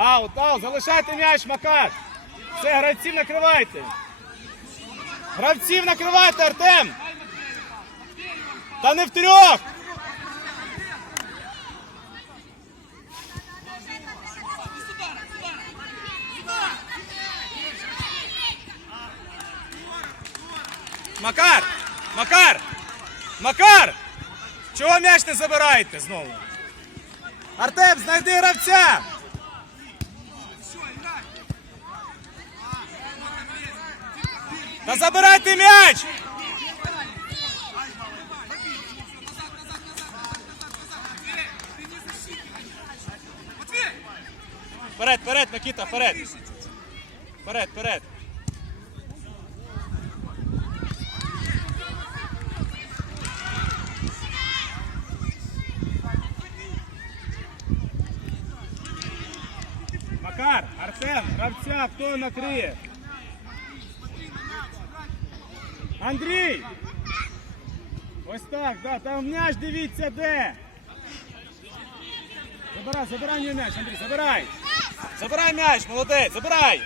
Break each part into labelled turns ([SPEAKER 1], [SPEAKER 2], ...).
[SPEAKER 1] Аут, аут, залишайте м'яч, Макар. Все, гравців накривайте. Гравців накривайте, Артем. Та не в трьох. Макар! Макар! Макар! Чого м'яч не забираєте знову? Артем, знайди гравця! Та забирайте м'яч! Вперед, вперед, Никита, вперед! Вперед, вперед! Макар, Артем, хто накриє? Андрій! Ось так, да, там м'яч дивіться де. Забирай, забирай мій м'яч, Андрій, забирай. Забирай м'яч, молодець, забирай.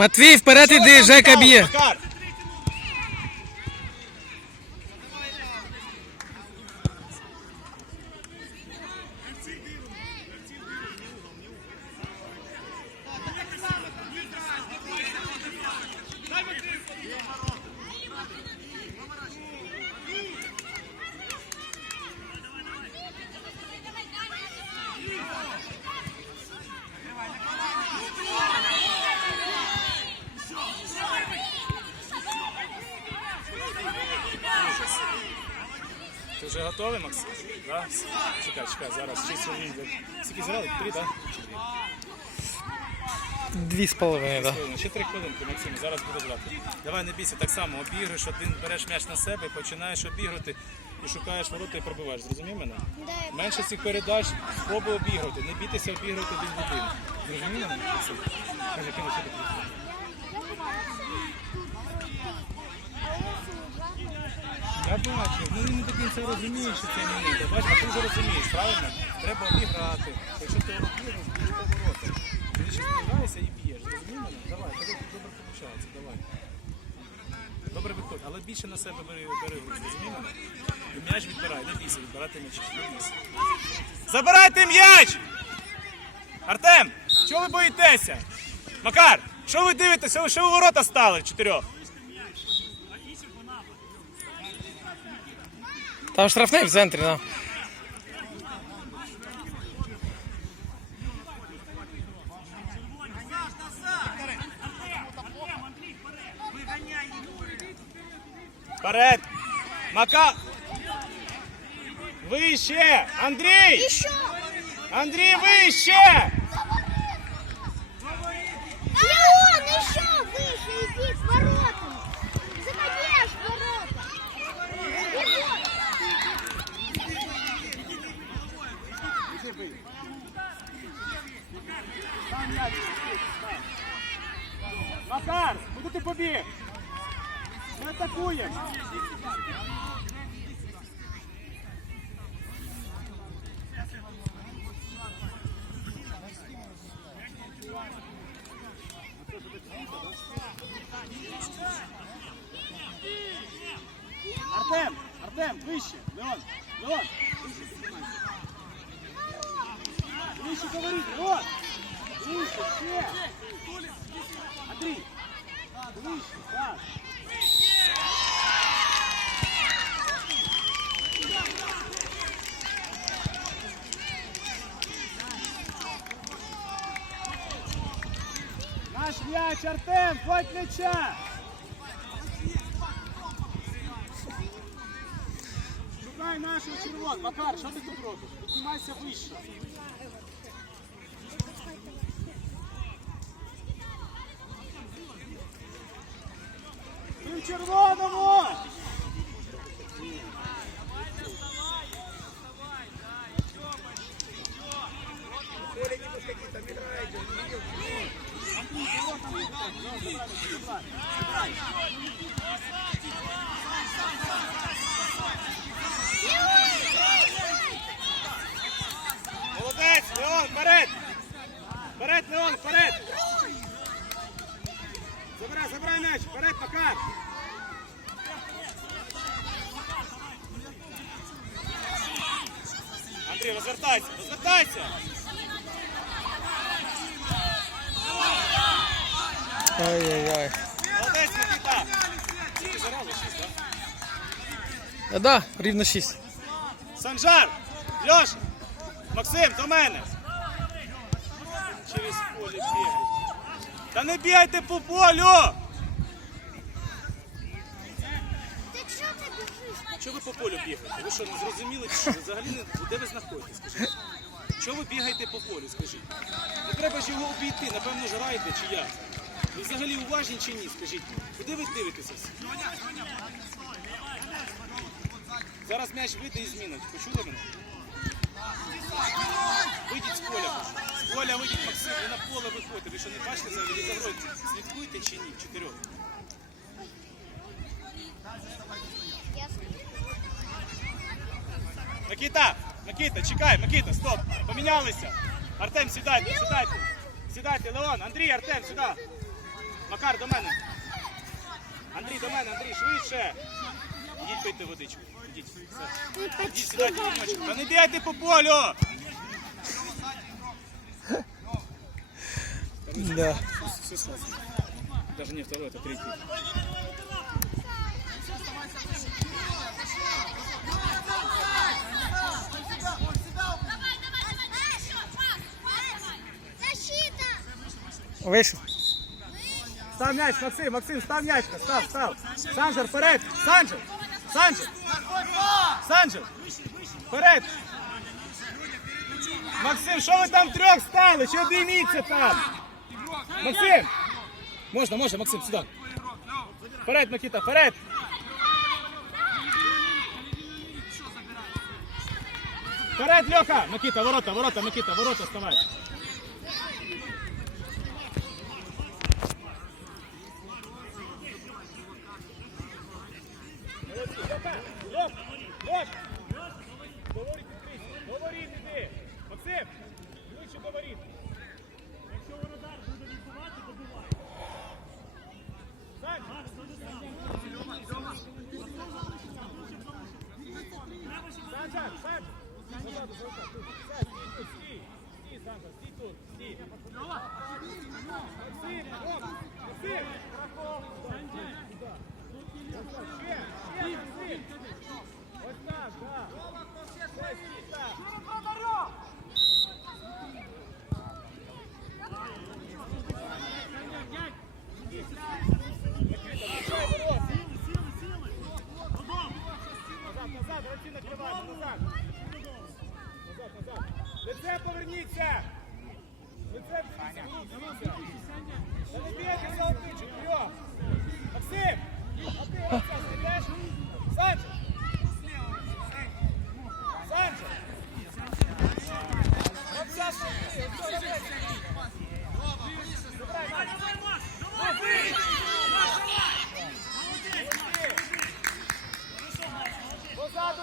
[SPEAKER 2] Матвій, вперед іди, Жека б'є.
[SPEAKER 1] Макар? Ти вже готовий, Максим? Да? Чекай, чекай, зараз 6 хвилин. Скільки зіграли? Три, так?
[SPEAKER 2] Дві з половиною, так.
[SPEAKER 1] Ще три хвилинки, Максим, зараз буду грати. Давай не бійся, так само обігруєш, один береш м'яч на себе, починаєш обіграти і шукаєш ворота і пробиваєш. Зрозумів мене? Менше цих передач, спробуй обіграти. Не бійтеся обіграти один в один. Зрозумів мене? Максим? Я бачу, ну він не до кінця розуміє, що це мінута. Бачиш, ти вже розумієш, правильно? Треба обіграти. Якщо ти обіграєш, б'єш повороти. Ти ще збігаєшся і б'єш. Зрозумів мене? Давай, тебе добре виходить, давай. Добре виходить, але більше на себе бери, бери зрозумів мене? І м'яч відбирай, не бійся, відбирати м'яч. Не. Забирайте м'яч! Артем, чого ви боїтеся? Макар, що ви дивитеся? Ви що ви ворота стали в чотирьох?
[SPEAKER 2] Там штрафний в центрі, так.
[SPEAKER 1] Вперед! Мака! Вище! Андрій!
[SPEAKER 3] Еще!
[SPEAKER 1] Андрій, вище! Макар, куди ти побіг? Ми атакуємо! Артем, Артем, вище, Леон, Леон. Вище говорить, Леон, вище, ще. Андрій, вище, так. Наш м'яч, Артем, хвать м'яча. Шукай нашого червон. Макар, що ти тут робиш? Піднімайся вище. Червоному! Молодець, Леон, вперед! Вперед, Леон, вперед! Забирай, забирай м'яч, вперед, Макар! Андрій, розвертайся, розвертайся!
[SPEAKER 2] Ой-ой-ой.
[SPEAKER 1] Молодець, Микита! Скільки заразу, шість, так?
[SPEAKER 2] А, да, рівно 6.
[SPEAKER 1] Санжар! Льоша! Максим, до мене! Через поле бігають. Та не бігайте по полю!
[SPEAKER 3] Чого
[SPEAKER 1] ви по полю бігаєте? Ви що, не зрозуміли, що? Взагалі не де ви знаходитесь? Скажіть? Чого ви бігаєте по полю, скажіть? Не треба ж його обійти, напевно ж граєте чи як? Ви взагалі уважні чи ні, скажіть? Куди ви дивитеся? Зараз м'яч вийде і змінить. Почули мене? Вийдіть з поля. З поля вийдіть, Максим, ви на поле виходите. Ви що не бачите за грою? Слідкуєте чи ні? Чотирьох. Микита, Микита, чекай, Микита, стоп. Помінялися. Артем, сідайте, сідайте. Сідайте, Леон, Андрій, Артем, сюди. Макар, до мене. Андрій, до мене, Андрій, швидше. Ідіть пийте водичку. Ідіть. Все. Ідіть, сідайте, віночку. Та не бігайте по полю.
[SPEAKER 2] Да.
[SPEAKER 1] Даже не второй, это третий.
[SPEAKER 2] Вийшов.
[SPEAKER 1] Став м'яч, Максим, Максим, став м'ячка, став, став. Санжер, вперед, Санжер, Санжер, Санжер, вперед. Максим, що ви там трьох стали? Що обійміться там? Максим! Можна, можна, Максим, сюди. Вперед, Микита, вперед. Вперед, Льоха! Микита, ворота, ворота, Микита, ворота, вставай. Говори, відкрийся. Говоріть іди. Максим, ближче говоріть.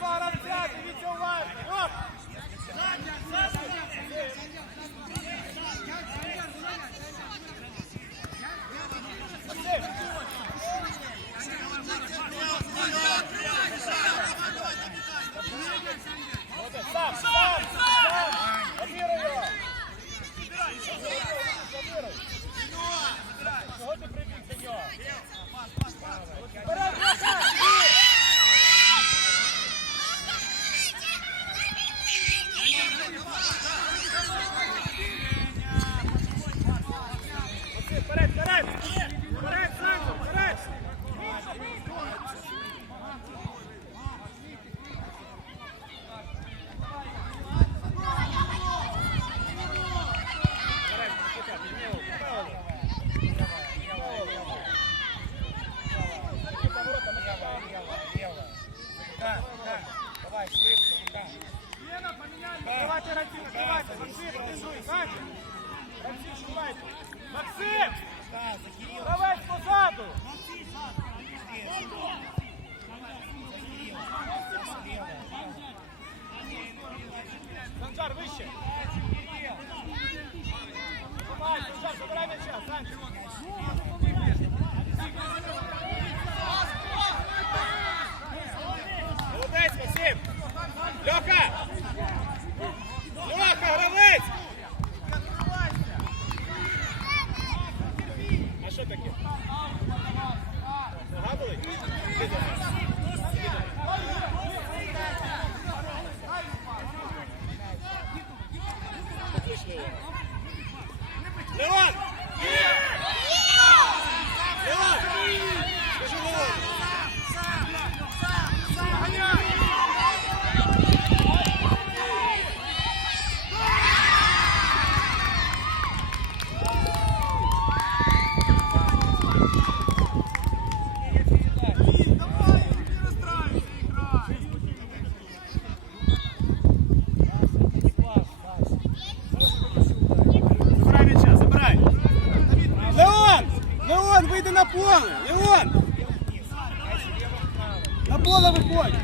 [SPEAKER 1] Саранця, дивіться уважно. Оп! Stop, stop! Максим! Давай позаду! Санжар, выше! Давай, Санжар, забирай мяча, Санжар! Levan! виходь!